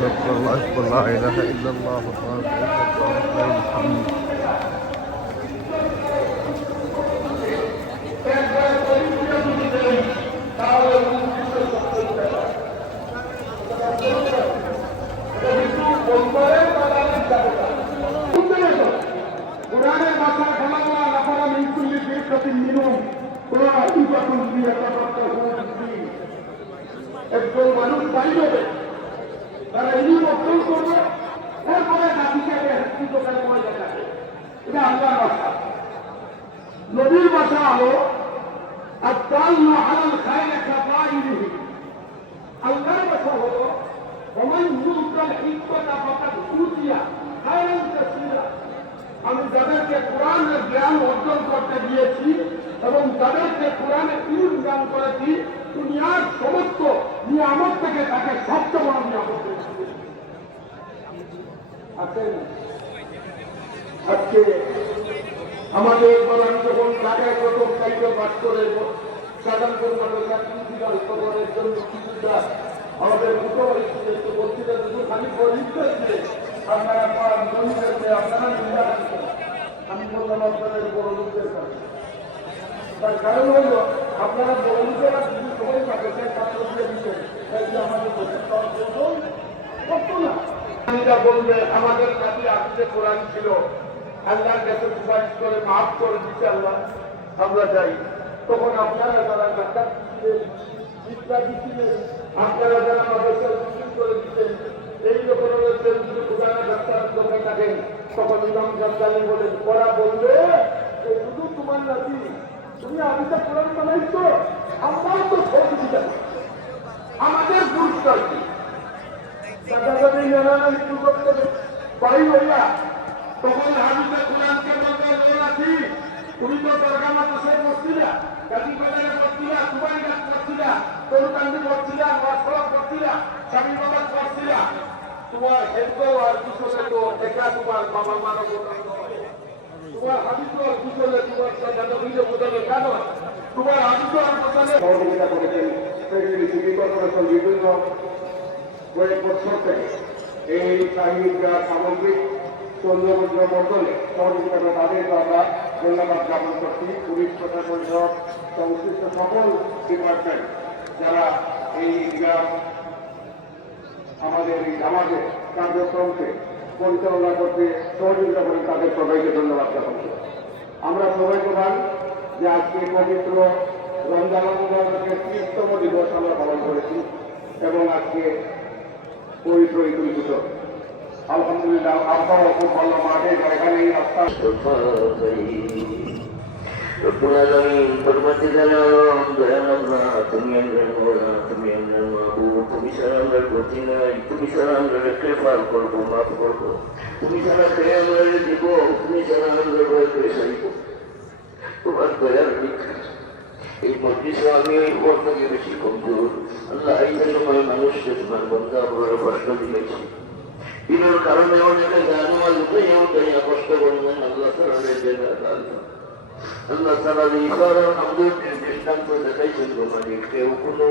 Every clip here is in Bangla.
أكبر الله أكبر لا إله إلا الله والله أكبر ولله الحمد. কোরআনের ভাষায় বলা নাফারা মিন কুল্লি ফিরকাতিন মিনহুম তাইবাতুন লিয়াতাফাক্কাহু ফিদ। একজন মানুষ তাই হবে তারা ইলম অর্জন করবে, এরপরে জাতিকে একত্রিত করে মজা থাকে। এটা আল্লাহর ভাষা। নবীর ভাষা হলো আদ-দাল্লু আলাল খায়রি কাফাইলিহি। আল্লাহর ভাষা হলো ওমান ইউতাল হিকমাতা ফাকাদ উতিয়া খায়রান কাসীরা। আমি যাদেরকে কোরআনের জ্ঞান অর্জন করতে দিয়েছি এবং যাদেরকে কোরআনের ইলম দান করেছি, দুনিয়ার সমস্ত নিয়ামত থেকে তাকে সবচেয়ে বড় নিয়ামত আজকে আমাদের বলান যখন ঢাকায় প্রথম চাইতে বাস করে সাধারণ খবরের জন্য কিছুটা আমাদের মুখবাড়ি বলছিলেন খালি পরিচিত আপনারা আপনারা আমি বললাম আপনাদের বড় লোকদের কাছে। তার কারণ হল আপনারা বড় লোকেরা যদি সবাই পাঠাচ্ছেন ছাত্র দিয়ে দিচ্ছেন, তাই আমাদের করতো না। বলবে আমাদের কাছে আজকে কোরআন ছিল, আল্লাহর কাছে সুপারিশ করে মাফ করে দিচ্ছে আল্লাহ, আমরা যাই। তখন আপনারা যারা ডাক্তার ছিলেন, ইত্যাদি ছিলেন, আপনারা যারা মাদ্রাসায় করে দিতেন, এই যখন যদি কোরআনের ডাক্তার দোকানে থাকেন, তখন ইমাম জামদানি বলেন, ওরা বলবে শুধু তোমার নাতি, তুমি আমিটা কোরআন বানাইছো, আমরাও তো ছোট দিতে আমাদের পুরস্কার কি বাড়ি হইয়া তখন হাবিবে কোরআনকে বলবে নাতি, তুমি তো দরগা মাদ্রাসায় পড়ছিলা, কাজী বাজারে পড়ছিলা, সুবাই গাছ পড়ছিলা, তরুকান্দি পড়ছিলা, মাছফলা পড়ছিলা, স্বামী বাবা পড়ছিলা, তোমার হেল্প আর পিছনে তো একা তোমার বাবা মারা তোমার হাবিব আর পিছনে তোমার দাদা ভিজে বোঝাবে কেন তোমার হাবিব আর পিছনে সহযোগিতা করেছেন। বিভিন্ন কয়েক বছর থেকে এই সাহিত্যা সামগ্রিক সৌন্দর্য বর্ধনে সহযোগিতা তাদেরকে আমরা ধন্যবাদ জ্ঞাপন করছি। পুলিশ প্রশাসন সহ সংশ্লিষ্ট সকল ডিপার্টমেন্ট যারা এই আমাদের এই আমাদের কার্যক্রমকে পরিচালনা করতে সহযোগিতা করেন, তাদের সবাইকে ধন্যবাদ জ্ঞাপন করি। আমরা সবাই প্রধান যে আজকে পবিত্র রমজান মুবারকের 30তম দিবস আমরা পালন করেছি এবং আজকে পবিত্র ঈদুল ফিতর। আলহামদুলিল্লাহ আবহাওয়া খুব ভালো, মাঠে এখানে রাস্তা ربنا العالمين فرمت سلام دلال الله তুমি আমাদের মওলা, তুমি আমাদের মাহবুব, তুমি ছাড়া আমরা গতি নাই, তুমি ছাড়া আমরা ইগফার করবো, মাফ করবো, তুমি ছাড়া খেয়ে আমরা দিব, তুমি ছাড়া আমরা ভয় করে সারিব। তোমার দয়ার ভিক্ষা এই মজলিসে আমি এই পর থেকে বেশি কমজোর। আল্লাহ এই সময় মানুষকে তোমার বন্ধা বড় কষ্ট দিয়েছি, বিনোর কারণে অনেকে জানোয়াল উঠাইয়া উঠাইয়া কষ্ট করবেন। আল্লাহ তাআলা জেলা আল্লাহ তাআলা ইশারার আমাদের দৃষ্টান্ত দেখাইছেন। মানে কেউ কোনো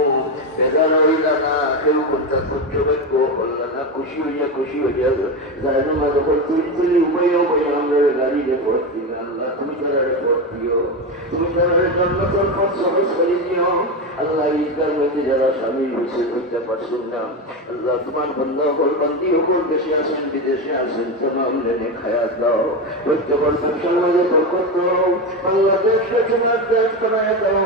বেজার হইল না, কেউ কোনটা সহ্যবাক্য হল না, খুশি হইয়া যায় না যখন তুলি উপায় আমরা গাড়িতে ভর্তি না। আল্লাহ তুমি তারা রেপোর্ট দিও, তুমি তারা জন্মতর পথ সহজ করে দিও। আল্লাহ ঈদগার মধ্যে যারা স্বামী হয়েছে করতে পারছেন না, আল্লাহ তোমার বন্ধ হল বান্দি হল, দেশে আসেন বিদেশে আসেন, তোমার লেনে খায়াত দাও, প্রত্যেকের ব্যবসার মাঝে বরকত দাও। বাংলাদেশকে তোমার দেশ বানায় দাও,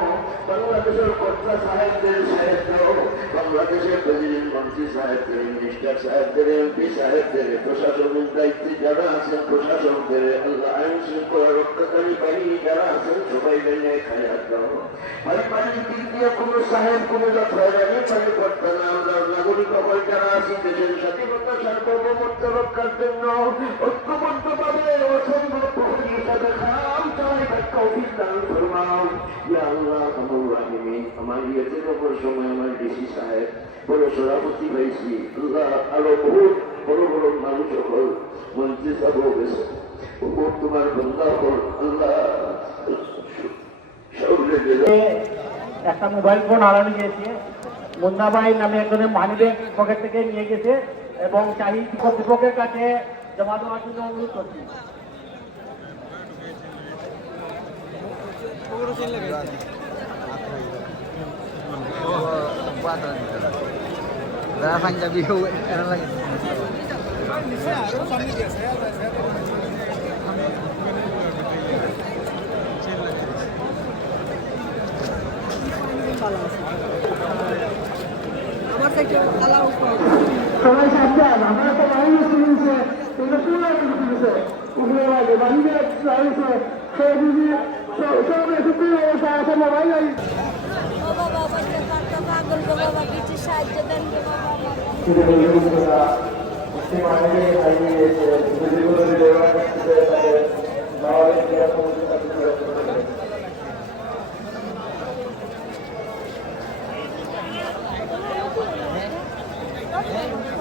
বাংলাদেশের কর্তা সাহেবদের সাহেব দাও, বাংলাদেশের প্রেসিডেন্ট মন্ত্রী সাহেবদের, মিনিস্টার সাহেবদের, এমপি সাহেবদের, প্রশাসনের দায়িত্বে যারা আছেন প্রশাসকদের, আল্লাহ আইন শৃঙ্খলা রক্ষাকারী বাহিনী যারা আছেন সবাই লেনে খায়াত দাও। পারিবারিক দিক দিয়ে কোনো সাহেব কোনো হয়রানি পানি করতে না। আমরা নাগরিক সকল যারা আছি দেশের স্বাধীনতা সার্বভৌমত্ব রক্ষার জন্য ঐক্যবদ্ধভাবে অসম্ভব হিসাবে খাম চালাইবার তৌফিক দান ফরমাও। ইয়া আল্লাহ আমার ইয়েতের ওপর সময় আমার ডিসি সাহেব বড় সভাপতি হয়েছি। আল্লাহ আরো বহুত বড় বড় মানুষ হল, মন্ত্রী সব গেছে, তোমার বন্ধা হল। আল্লাহ একটা মোবাইল ফোন হারানো গিয়েছে, মুন্না ভাই নামে একজনের মানিব্যাগ পকেট থেকে নিয়ে গেছে, এবং শাহী কর্তৃপক্ষের কাছে জমা দেওয়ার জন্য অনুরোধ করছি। পাঞ্জাবি এরা লাগে সবাই সাবধান, আমরা তো বাইরে শুনেছে কিন্তু পুরো শুনেছে উঠে লাগে বাইরে রয়েছে সে দিদি সব একটু অবস্থা আছে মোবাইল ও বাবা বাচ্চা কাটটা পাগল গো বাবা কিছু সাহায্য দেন গো বাবা আমাদের